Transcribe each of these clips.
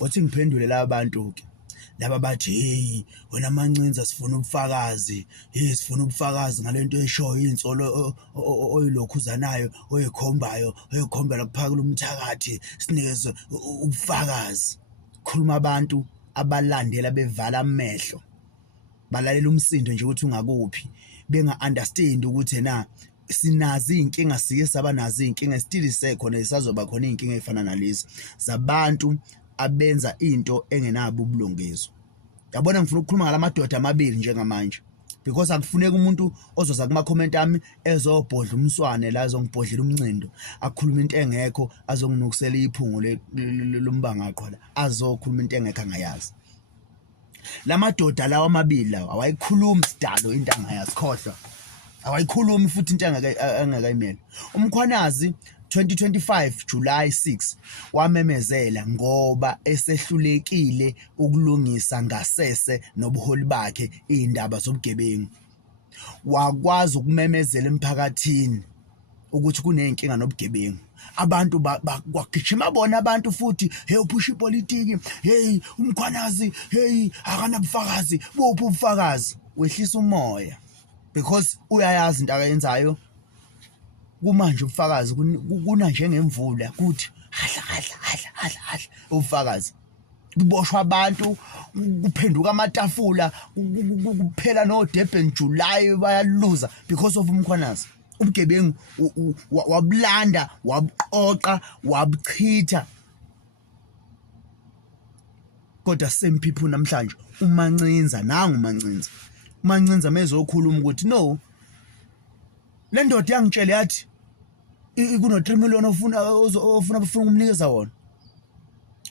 Uthi ngiphendule laba bantu ke laba bathi hey wena Mancinza sifuna ubufakazi sifuna ubufakazi ngalento eshoyo insolo oyilokhuzanayo oyikhombela kuphakela umthakathi sinikeze ubufakazi. Khuluma abantu abalandela bevala amehlo balalela umsindo nje ukuthi ungakuphi benga understand ukuthi na sinazi inkinga sike saba nazi inkinga still isekhona isazoba khona inkinga efana nalezi zabantu abenza into engenabo ubulungiswa. Yabona ngifuna ukukhuluma ngalamadoda amabili njengamanje because akufuneka umuntu ozoza kuma comment ami ezobhodla umswane la ezongibhodlela umncindo akukhuluma into engekho azonginukisela iphungu lombanga qhwala azokhuluma into engekho angayazi. Lamadoda lawa amabili lawa awayikhulumi sidalo into angayazi khohlwa awayikhulumi futhi into angakayimela. UMkhwanazi 2025 July 6 wamemezela ngoba esehlulekile ukulungisa ngasese nobuholi bakhe indaba zobugebengu. Wakwazi ukumemezela emphakathini ukuthi kunenkinga nobugebengu. Abantu kwagijima bona abantu futhi hey uphusha ipolitiki hey uMkhwanazi hey akanabufakazi bophu ubufakazi wehlisa umoya because uyayazi into akayenzayo. Kumanje ubufakazi kuna njengemvula kuthi hadla ubufakazi kuboshwa abantu kuphenduka amatafula kuphela no Durban July bayaluza because of uMkhwanazi. Ubugebengu wablanda wabqoqa wabuchitha kodwa same people namhlanje uMancinza nangu uMancinza mezokhuluma ukuthi no le ndoda yangitshela yathi kuno 3 million ofuna ukumnikeza wona.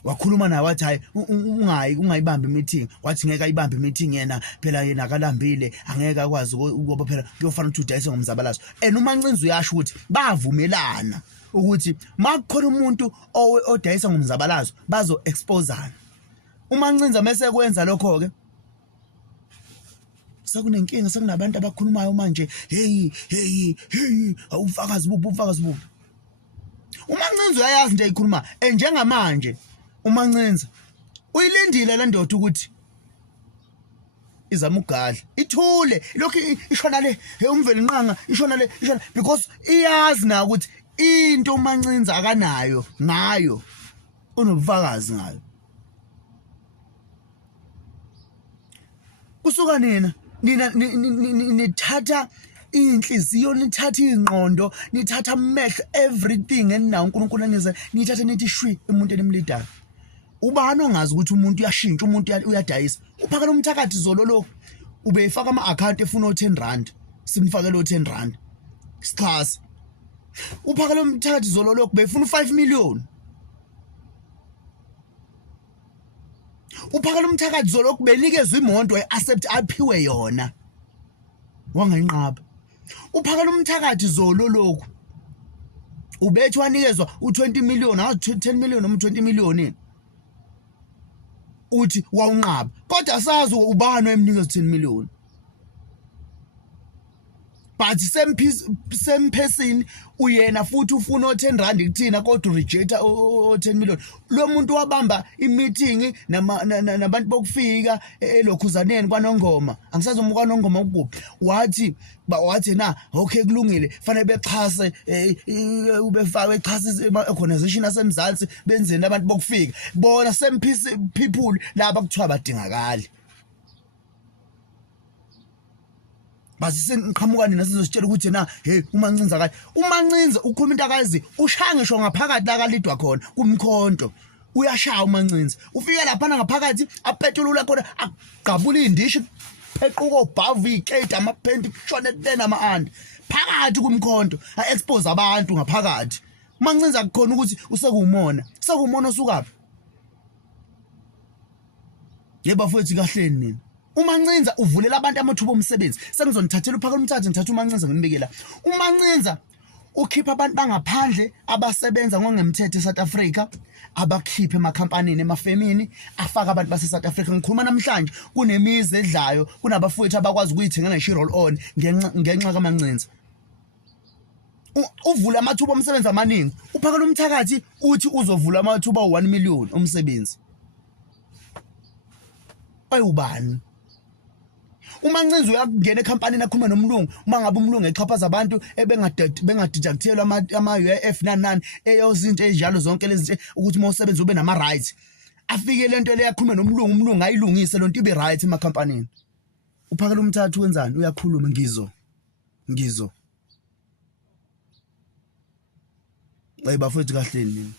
Wakhuluma naye wathi hayi ungayibambi meeting wathi ngeke ayibambe meeting yena phela yena akalambile angeke akwazi ukuba phela kuyofana ukuthi udayise ngomzabalazo. UMancinza uyasho ukuthi bavumelana ukuthi makukhona umuntu odayisa ngomzabalazo bazo exposeana. UMancinza mase kwenza lokho ke sekunenkinga sekunabantu abakhulumayo manje hey ubufakazi buphi. UMancinza uyayazi into ayikhuluma njengamanje uMancinza uyilindile le ndoda ukuthi izama ugadla ithule lokho ishona le umveli nqanga ishona because iyazi na ukuthi into uMancinza akanayo ngayo unobufakazi ngayo. Kusuka nina nithatha inhliziyo nithatha ingqondo nithatha amehlo everything eninawo uNkulunkulu anize nithatha nithi shwi emuntweni emlidayo. Ubani ongazi ukuthi umuntu uyashintsha umuntu uyadayisa uphakela umthakathi zolo lo ubeyifaka ama-account efuna o10 simfakele o10 sichasa uphakela umthakathi zolo lo beyifuna u5 million uphakela umthakathi zolo kubenikezwe imoto accept aphiwe yona wangayinqaba. Uphakela umthakathi zolo lokhu ubethi wanikezwa u20 million 10 million noma 20 million uthi wawunqaba kodwa asazi ubani emnikeza 10 million but same person uyena futhi ufuna o10 kuthina kodwa reject o10 million. Lo muntu wabamba imeeting nabantu bokufika elokhuzaneni kwaNongoma angisazomuka kwaNongoma ukuphi wathi na okay kulungile fanele bexhase ubefaka exhase organization asemzansi benzeni abantu bokufika bona same people laba kuthiwa badingakali. Basi ngiqhamuka nina sizositshela ukuthi na hey uMancinza ukhuluma into akazi ushaya ngisho ngaphakathi la kalidwa khona kumkhonto uyashaya uMancinza ufika lapha ngaphakathi apetulula khona agqabula indishi phequka obhavu ikate amaphenti kushone tena ama-andi phakathi kumkhonto expose abantu ngaphakathi. uMancinza kukhona ukuthi usekuwumona usukaphi yebo futhi kahleni nina. uMancinza uvulela abantu amathuba omsebenzi sengizonithathela uphakela umthathe ngithatha uMancinza ngimbekela. uMancinza ukhipha abantu bangaphandle abasebenza ngokungemthetho eSouth Africa abakhiphe emakhampanini emafemini afaka abantu base South Africa. Ngikhuluma namhlanje kunemizi edlayo kunabafowethu abakwazi ukuyithengela ngisho roll on ngenxa kaMancinza. Uvula amathuba omsebenzi amaningi uphakela umthakathi uthi uzovula amathuba 1 million omsebenzi ayubani uMancinza uyakungena ecompany akhuluma nomlungu uma ngabe umlungu exhaphaza abantu bengadidacthelwa ama UIF nani eyozinto ezinjalo zonke lezi ukuthi uma usebenza ube nama rights afike lento le yakhuluma nomlungu ayilungise lonto ibe right emakhampanini uphakela umthathu wenzani uyakhuluma ngizo ayibafethu kahle nini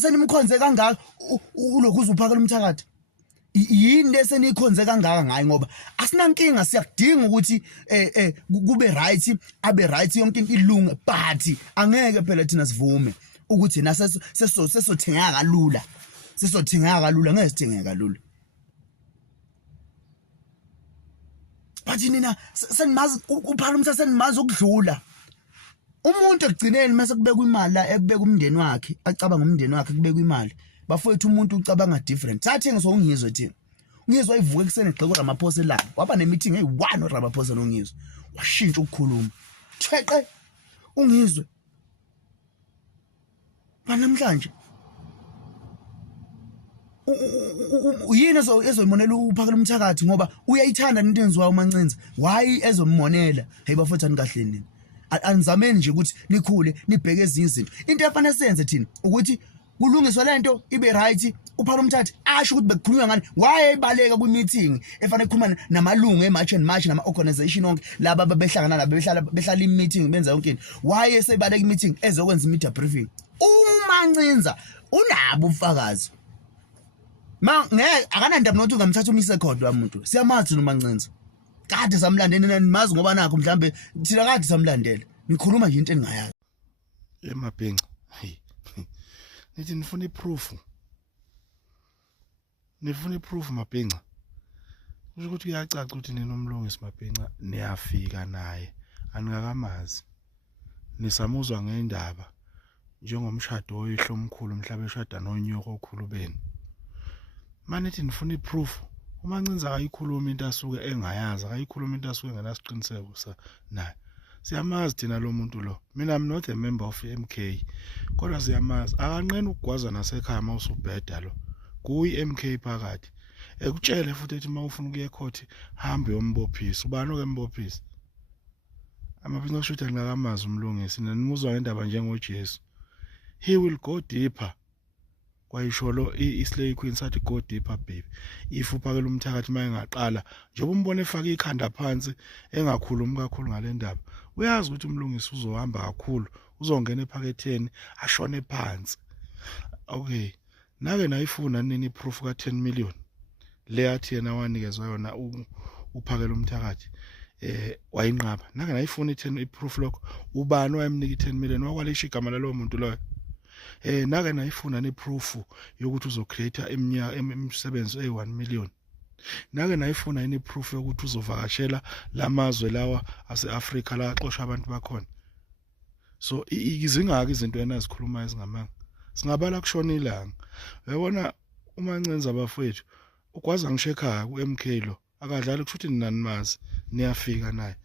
senimkhonze kangaka ulokhu uzuphakela umthakathi yini lesenikhonze kangaka ngayo ngoba asinankinga siyakudinga ukuthi kube right abe right yonke into ilunge but angeke phela thina sivume ukuthi sesothengeka kalula ngeke sithengeka kalula but nina senimazi uphakela umthatha senimazi ukudlula umuntu ekugcineni mase kubeka imali la ekubeka umndeni wakhe acabanga umndeni wakhe kubeka imali bafowethu umuntu ucabanga different thathe ngizongizwe thina ngizwe ivuka ekseni gxeko Ramaphosa la waba nemeeting eyi1 uRamaphosa nongizwe washintsha ukukhuluma thweqe ungizwe namhlanje uyini ezoyimonela uphakela umthakathi ngoba uyayithanda into enziwayo uMancinza why ezomonela hey bafowethu anikahle nini anizameni nje ukuthi nikhule nibheke ezinye izinto into efanele senze thina ukuthi kulungiswa lento ibe right uphakela umthatha asho ukuthi bekukhulunywa ngani wayebaleka kwi-meeting efanele ukukhuluma namalungu e-march and march nama-organization onke laba behlangana nabo behlala i-meeting benza yonke into wayesebaleka i-meeting ezokwenza i-media briefing uMancinza unabo ubufakazi akanandaba nokuthi ungamthatha umise khodwa umuntu siyamazi noMancinza kade samlandela nimazi ngoba nakho mhlambe thina kade samlandela nikhuluma nje into engingayazi emabhenca nithi nifuna iproof mabhenca kusho ukuthi kuyacaca ukuthi nina umlungisi mabhenca niyafika naye anikakamazi nisamuzwa ngendaba njengomshado oyihlo omkhulu mhlawumbe eshada nonyoko okhulu benu manithi nifuna iproof uMancinza akayikhuluma into asuke engayazi akayikhuluma into asuke engenasiqiniseko naye siyamazi thina lo muntu lo mina I'm not a member of MK kodwa siyamazi akanqeni ukugwaza nasekhaya mawusubheda lo kuyi MK phakathi ekutshele futhi ethi mawufuna ukuya ecourt hambe yombophisa ubani okembophisa amaphinga kushuthi ngakamazi umlungisi nanimuzwa ngendaba njengoJesu he will go deeper kwayisho lo iSlay Queen sathi go deeper baby if uphakela umthakathi mayengaqala njengoba umbone efaka ikhanda phansi engakhulumi kakhulu ngale ndaba uyazi ukuthi umlungisi uzohamba kakhulu uzongena ephaketheni ashone phansi okay nake nayifuna nini proof ka 10 million le yathi yena wanikezwa yona uphakela umthakathi wayinqaba nake nayifuna iproof lokho ubani wayemnika 10 million wakwalisha igama lalo muntu loyo nake nayifuna neproof yokuthi uzocreate imisebenzi e1 million nake nayifuna iproof yokuthi uzovakashela lamazwe lawa ase-Africa la axoshwa abantu bakhona so izingaki izinto yena ezikhuluma ezingamanga singabala kushona ilanga uyabona uMancinza bafowethu ukwazi ngishekhaya ku-MK lo akadlali kushuthi ninanimazi niyafika naye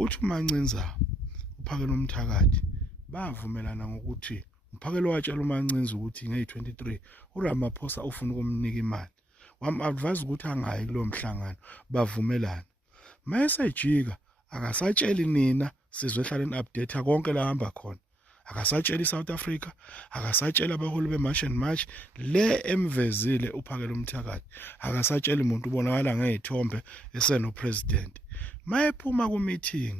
uthi uMancinza uphakela umthakathi bavumelana ngokuthi umphakelo watshela uMancinza ukuthi nge-23 uRamaphosa ufuna ukumnika imali wam-advise ukuthi angayi kulowo mhlangano bavumelana mayesejika akasatsheli nina sizwe hlaleni update konke la hamba khona akasatsheli South Africa akasatshela abaholi beMarch and March le emvezile uphakela umthakathi akasatsheli umuntu ubonakala ngezithombe eseno president mayephuma ku meeting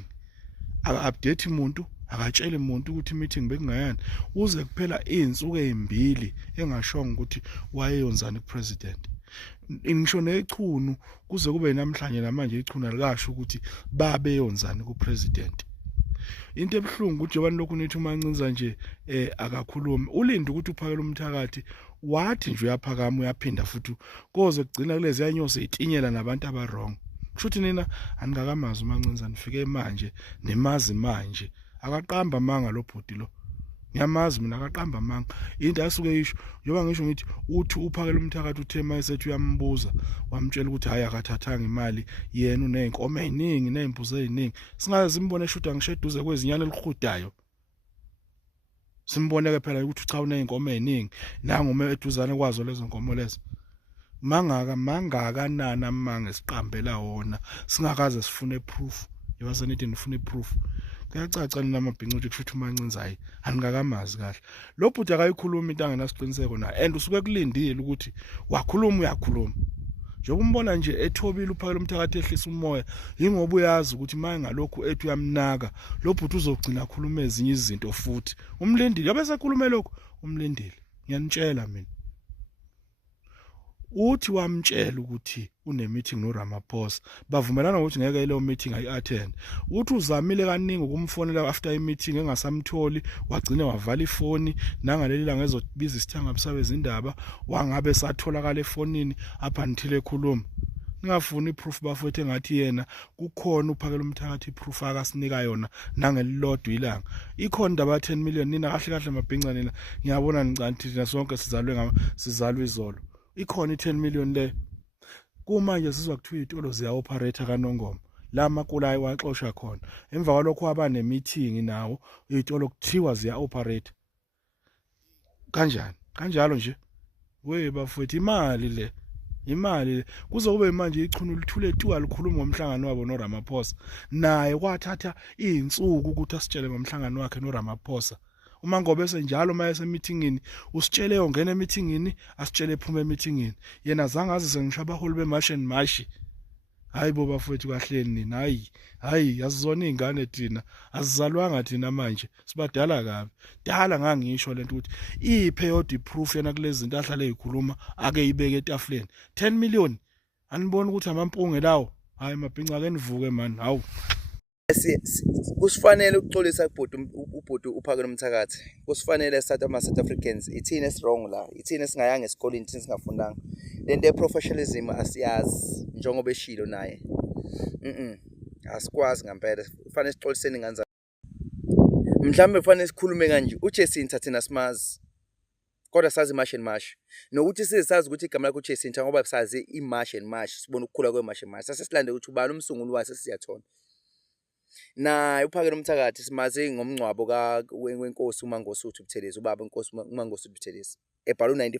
aka-update umuntu akatshela umuntu ukuthi meeting bekungayani uze kuphela izinsuku ezimbili engashongo ukuthi wayeyonzana kupresident ingisho nechunu kuze kube namhlanje namanje ichuna likasho ukuthi babe yonzana kupresident into ebhlungu ukuthi jobani lokhu nithi uMancinza nje akakhulumi ulinda ukuthi uphakela umthakathi wathi nje uyaphakama uyaphinda futhi koze kugcina kulezi yanyose itinyela nabantu abarong kushuthi nina anikakamazi uMancinza nifike manje nemazi manje akaqamba manga lo bhudi lo ngiyamazi mina akaqamba manga into asuke yisho njoba ngisho ngithi uthi uphakela umthakathi uthema esethi uyambuza wamtshela ukuthi hayi akathathanga imali yena uneyinkomo eziningi nezimbuzi eziningi singaze simbone shuda ngisheduze kwezinyana elihudayo simboneke phela ukuthi cha uneyinkomo eziningi nangu uma eduzane kwazo lezo nkomo lezo mangaka nana mange siqambela wona singakaze sifune proof yabasanithi nifune proof kuyacaca namabhinqa ukuthi kusho uMancinzayi anikakamazi kahle lo bhuti akayikhuluma into angenasiqiniseko na and usuke kulindile ukuthi wakhuluma uyakhuluma njengoba umbona nje ethobile uphakela umthakathi ehlisa umoya ingoba uyazi ukuthi maye ngalokhu ethi uyamnaka lo bhuti uzogcina akhuluma ezinye izinto futhi umlindile yabe sekhulume lokho umlindile ngiyanitshela mina uthi wamtshela ukuthi une meeting noRamaphosa bavumelana ukuthi ngeke leyo meeting ayi-attend uthi uzamile kaningi ukumfonela after i-meeting engasamtholi wagcina wavala ifoni nangaleli langa ezobiza isithanga busabe izindaba wangabe satholakala efonini apha nithile ekhuluma ningafuni iproof bafethu engathi yena kukhona uphakela umthakathi iproof akasinika yona nangelilodwa ilanga ikhona indaba 10 million nina kahle kahle mabhinca nina ngiyabona nicanti thina sonke sizalwe izolo ikhona i10 million le kumanje sizwa kuthiwa izitolo ziya operate kaNongoma la makula ayiwaxosha khona emva kwalokho abane meeting nawo izitolo kuthiwa ziya operate kanjani kanjalo nje we bafethu imali le kuzobe manje ichunu lithule tu alikhuluma ngomhlangano wabo noRamaphosa naye kwathatha izinsuku ukuthi asitshele ngomhlangano wakhe noRamaphosa uma ngobe senjalo maye semeetingini usitshele ongena emeetingini asitshele ephuma emeetingini yena azange azise ngisho abaholi beMashi hayi bo bafethu kahleni nina hayi azizona izingane thina azizalwanga thina manje sibadala kabi dala ngangisho lento ukuthi iphe yodi proof yena kulezi zinto ahlale ezikhuluma ake ibeke etafuleni 10 million anibona ukuthi amampunge lawo hayi mabhinca ake nivuke man hawu kusifanele ukuxolisa ubhuti uphakela umthakathi kusifanele South Africans ithina wrong la ithina singayanga esikoleni thina singafundanga lento yeprofessionalism asiyazi njengoba eshilo naye asikwazi ngempela kufanele sixoliseni nganza mhlambe kufanele sikhulume kanje uJesinta thina simazi kodwa sazi March and March nokuthi sizazi ukuthi igama lakhe uJesinta ngoba sazi iMarch and March sibona ukukhula kweMarch and March sasisilande ukuthi ubani umsunguli wase siyathola na uphakela umthakathi simazi ngomncwabo wenkosi uMangosuthu Buthelezi ubaba inkosi uMangosuthu Buthelezi ebhala 90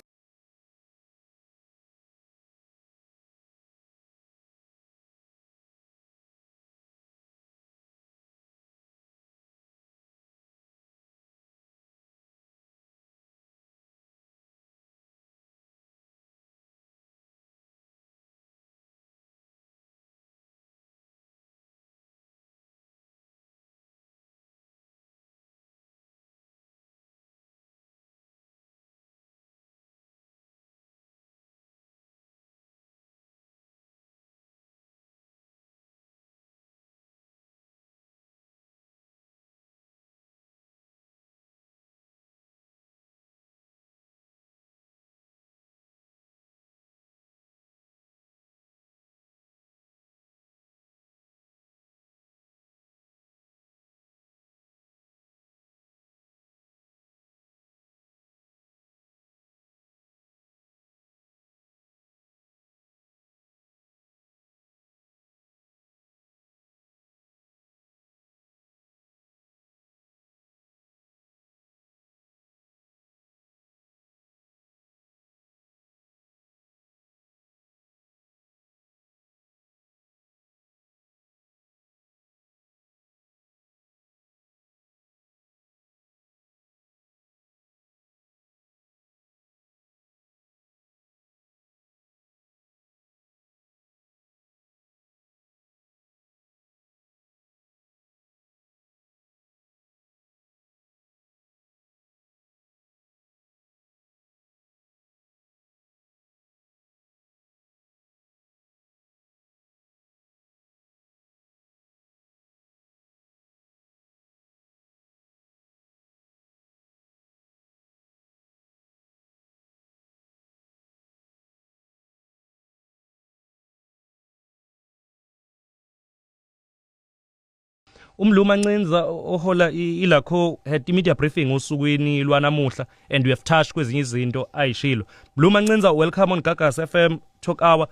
Umlu Mancinza ohola ilakho had media briefing usukwini lwanamuhla and we have touched kwezinye izinto ayishilo. Mlu Mancinza, welcome on Gagas FM Talk Hour.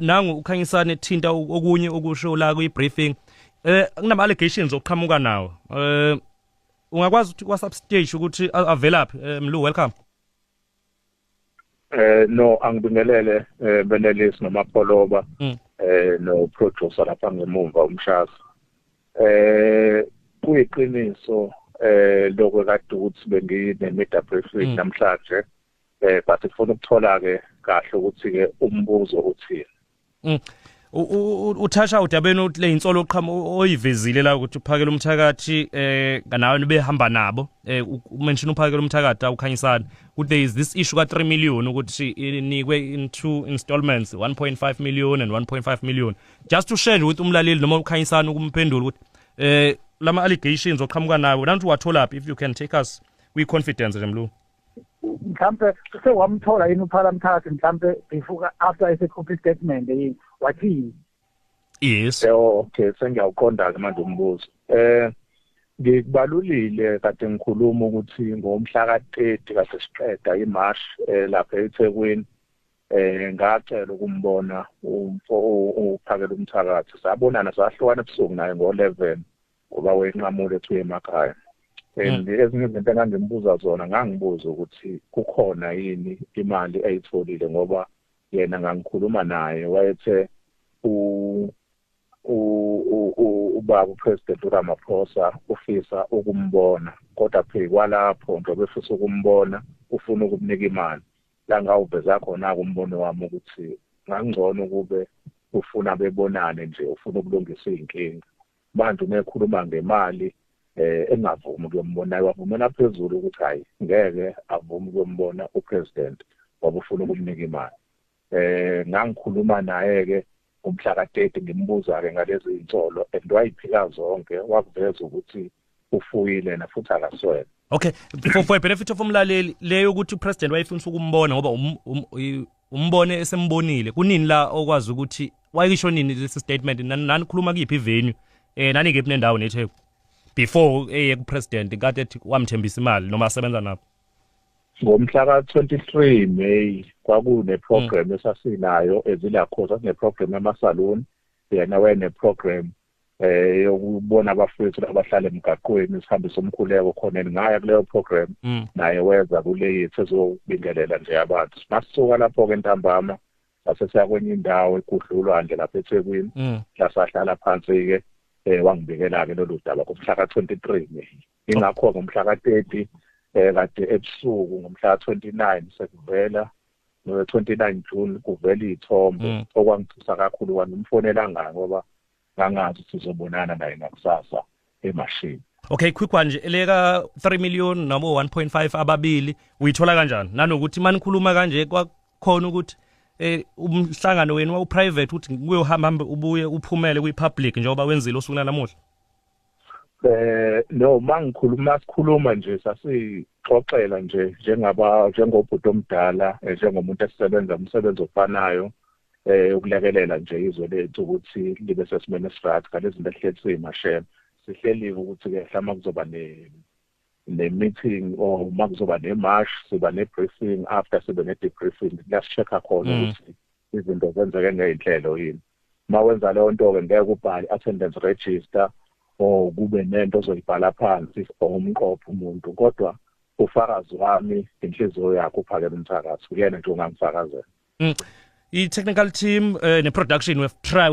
Nangu ukhanyisane thinta okunye okusho la kwi-briefing. Kunama allegations oqhamuka nawo. Ungakwazi ukuthi kwa-substage ukuthi avelaphi? Mlu, welcome. No, angibingelele Benelisi noMapholoba no producer lapha ngemuva umshasa. Kuyiqiniso lokho kade ukuthi bengine media briefing namhlanje but ngifuna ukuthola ke kahle ukuthi ke umbuzo uthini. Uthasha udabeni uthi le insolo oqhama oyivezile la ukuthi uphakela umthakathi nawe behamba nabo umention uphakela umthakathi ukhanyisana ukuthi there is this issue ka 3 million ukuthi inikwe in two installments 1.5 million and 1.5 million just to share with umlaleli noma ukhanyisana ukumphendula ukuthi lama allegations oqhamuka nawo nanti wathola up if you can take us we confidence Mlu. Mhlambe sewamthola yini uphala mthakathi mhlambe before after esekhupha statement wathini? Yes. Okay, sengiyawuqonda ke manje umbuzo. Ngikubalulile kade ngikhuluma ukuthi ngomhla ka-30 kade siqeda imarch lapha eThekwini ngacela ukumbona uphakela umthakathi. Sabonana sahlukana ebusuku naye ngo-11 ngoba wenqamule ethi emakhaya. Ezinye izinto engangimbuza zona ngangibuza ukuthi kukhona yini imali ayitholile ngoba yena ngangikhuluma naye wayethe ubaba uPresident uRamaphosa ufisa ukumbona kodwa phe kwalapho njengoba efisa ukumbona ufuna ukumnika imali la ngawuveza khona kumbono wami ukuthi ngangcono kube ufuna bebonane nje ufuna ukulungisa izinkinga manje unekhuluma ngemali engavumi ukuyombona wavumela phezulu ukuthi hayi ngeke avumi ukuyombona uPresident ngoba ufuna ukumnika imali. Ngangikhuluma naye ke umhla ka-30 ngimbuza ke ngalezi insolo and wayiphika zonke wakuveza ukuthi ufuyile na futhi akaswele. Okay, for benefit of umlaleli leyo ukuthi uPresident wayefuna ukumbona ngoba umbone esembonile kunini la okwazi ukuthi wayisho nini lesi statement nani khuluma kiphi ivenue nani ngephi nendawo neTheku before kuPresident kade ethi wamthembisa imali noma asebenza nabo. Ngomhla ka-23 May kwakune program esasinayo ezilakho sine program yamasalon yena wayene program yokubona abafowethu abahlala emgaqweni sihambisa umkhuleko khona ngaya kuleyo program naye weza kule yethu ezobingelela nje abantu. Masisuka lapho ke ntambama sasesiya kwenye indawo ekudlulwandle lapha eThekwini la sahlala phansi ke wangibikela ke lolu daba ngomhla ka-23 May. Ingakho ngomhla ka-30 kade ebusuku ngomhla 29 sekuvela no 29 June kuvela izithombe okwangithusa kakhulu kwanimfonela ngani ngoba ngangazi sizobonana naye nakusasa emashini. Okay, quick one nje eleka 3 million noma 1.5 ababili uyithola kanjani nanokuthi manikhuluma kanje kwakhona ukuthi umhlangano wenu wa private uthi kuyohamba ubuye uphumele kwi-public njengoba wenzile osuku lanamuhla? No, mangikhuluma sikhuluma nje sasixoxela nje njengobhuti omdala njengomuntu esisebenza umsebenzi ofanayo ukulekelela nje izwe lethu ukuthi libe sesimene esirat kale zinto ehleli siyimashem sihleliwe ukuthi ke mhlawumbe kuzoba ne-meeting or makuzoba ne-march siba ne-briefing after sibe ne-debriefing lasi-check-a khona ukuthi izinto zenzeke ngey'nhlelo yini mawenza leyo nto ke ngeke ubhale attendance register or kube nento ozoyibhala phansi umqopho umuntu kodwa ufakazi wami inhliziyo yakho uphakela umthakathi uyena nje ongangifakazela. I-technical team ne-production we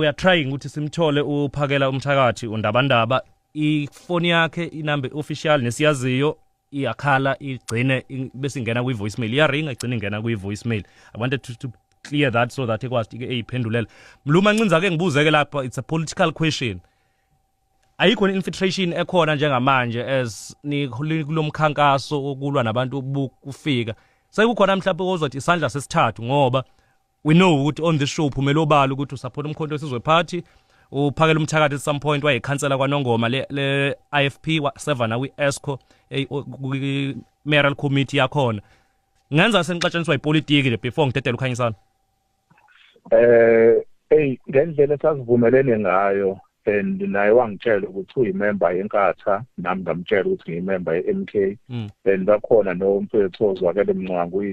are trying ukuthi simthole uphakela umthakathi undabandaba ifoni yakhe inamba official nesiyaziyo iyakhala igcine bese ingena kwi-voicemail iyaringa igcine ingena kwi-voicemail. I wanted to clear that so that ekwazi ke eyiphendulela. Mluma Ncinza ke ngibuzeke lapha it's a political question. Ayikho infiltration ekhona njengamanje as ni kulomkhankaso okulwa nabantu ukufika sekukhona mhlawumbe ozothi isandla sesithathu ngoba we know ukuthi on the show phumela obala ukuthi usupport umkhonto wesizwe party uphakela umthakathi at some point wayekhansela kwaNongoma le IFP wa7 na kwi-ESCO mayoral committee yakhona ngenza senixatshaniswa ipolitiki le before ngidedela ukhanyisana ngendlela esasivumelene ngayo and naye wangitshela ukuthi uyimember yenkatha nami ngamtshela ukuthi ngiyimember ye-MK and bakhona nomfethu ozwakele Mncwangu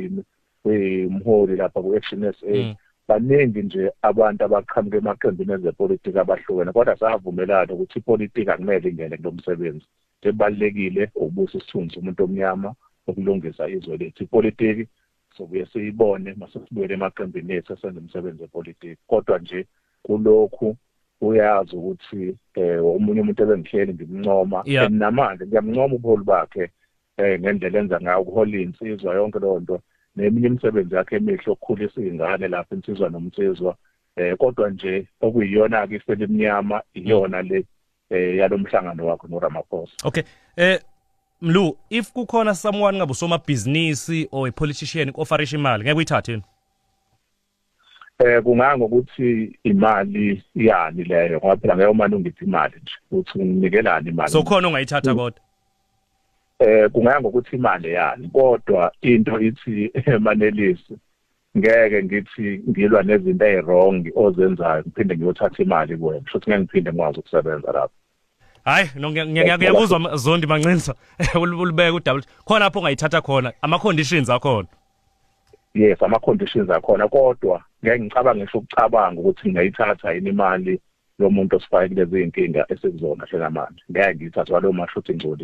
uyimholi lapha ku-Action SA baningi nje abantu abaqhamuka emaqembini ezepolitiki abahlukene kodwa savumelana ukuthi ipolitiki akumele ingene kulo msebenzi ebalekile ubusa isithunzi umuntu omnyama ukulungisa izwe lethu ipolitiki sobuye siyibone mase sibuyele emaqembini ethu esenza umsebenzi wepolitiki. Kodwa nje kulokhu uyazi ukuthi omunye umuntu ebengihleli ngimncoma namanje ngiyamncoma ubuholi bakhe ngendlela enza ngayo ukuhola insizwa yonke leyo nto neminye imisebenzi yakhe emihle okukhulisa izingane lapha insizwa nomnsizwa kodwa nje okuyiyona ke ifele emnyama iyona le yalomhlangano wakho noRamaphosa. Okay. Mlu, if kukhona someone ngabe usomabhizinisi or a politician ofarisha imali ngeke uyithathe? Kungangokuthi imali yani leyo ngoba phela ngeke uma ungiphi imali nje uthi unginikelani imali. So khona ungayithatha kodwa. Kungangokuthi imali yani kodwa into ithi Manelisi ngeke ngithi ngilwa nezinto ezirong ozenzayo ngiphinde ngiyothatha imali kuwe kusho ukuthi ngeke ngiphinde ngikwazi ukusebenza lapho. Hayi ngiyakuzwa Zondi Mancinza ulibeka udouble khona lapho ongayithatha khona ama conditions akhona. Yes, ama conditions akhona kodwa ngeke ngicabanga ngisho ukucabanga ukuthi ngiyayithatha yini imali yomuntu osifake kulezi inkinga esekuzona hlela manje ngeke ngiyithatha walo masho uthi ngizoli